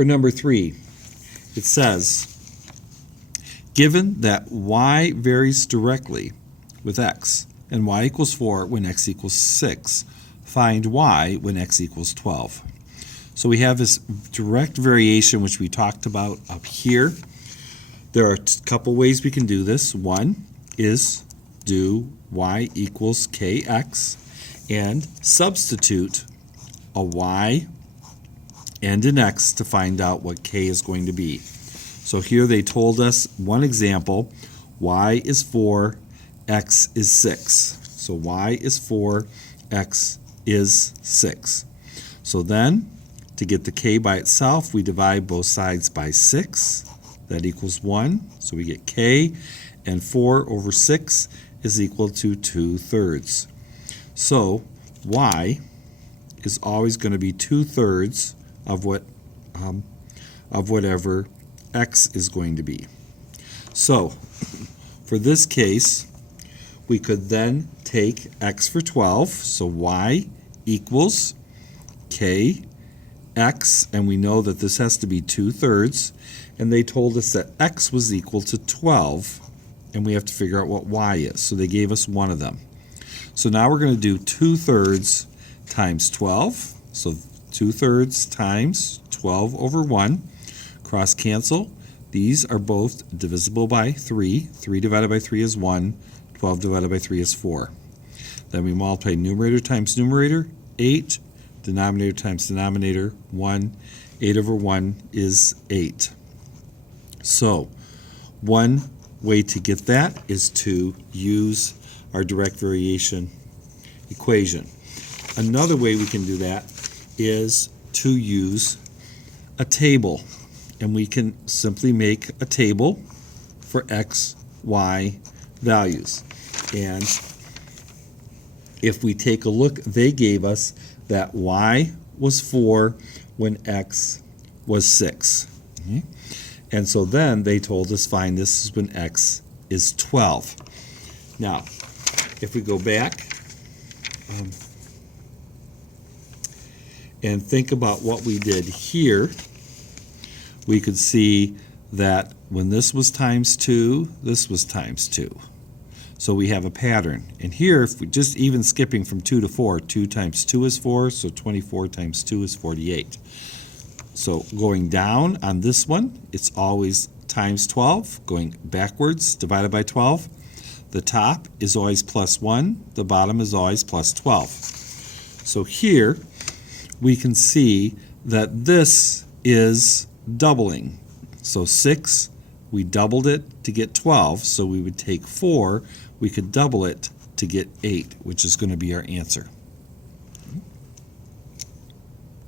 For number 3, it says, given that y varies directly with x and y equals 4 when x equals 6, find y when x equals 12. So we have this direct variation which we talked about up here. There are a couple ways we can do this. One is do y equals kx and substitute a y and an x to find out what k is going to be. So here they told us one example, y is 4, x is 6. So y is 4, x is 6. So then, to get the k by itself, we divide both sides by 6. That equals 1. So we get k, and 4 over 6 is equal to 2/3. So y is always going to be 2/3 of whatever x is going to be. So for this case, we could then take x for 12, so y equals k x, and we know that this has to be 2/3, and they told us that x was equal to 12, and we have to figure out what y is. So they gave us one of them. So now we're going to do 2/3 times 12, so 2/3 times 12 over 1. Cross cancel. These are both divisible by 3. 3 divided by 3 is 1. 12 divided by 3 is 4. Then we multiply numerator times numerator, 8. Denominator times denominator, 1. 8 over 1 is 8. So one way to get that is to use our direct variation equation. Another way we can do that is to use a table. And we can simply make a table for x, y values. And if we take a look, they gave us that y was 4 when x was 6. Okay? And so then they told us find this is when x is 12. Now, if we go back and think about what we did here, we could see that when this was times 2, this was times 2. So we have a pattern. And here, if we just even skipping from 2 to 4, 2 times 2 is 4, so 24 times 2 is 48. So going down on this one, it's always times 12. Going backwards, divided by 12. The top is always plus 1. The bottom is always plus 12. So here, we can see that this is doubling. So 6, we doubled it to get 12, so we would take 4, we could double it to get 8, which is going to be our answer.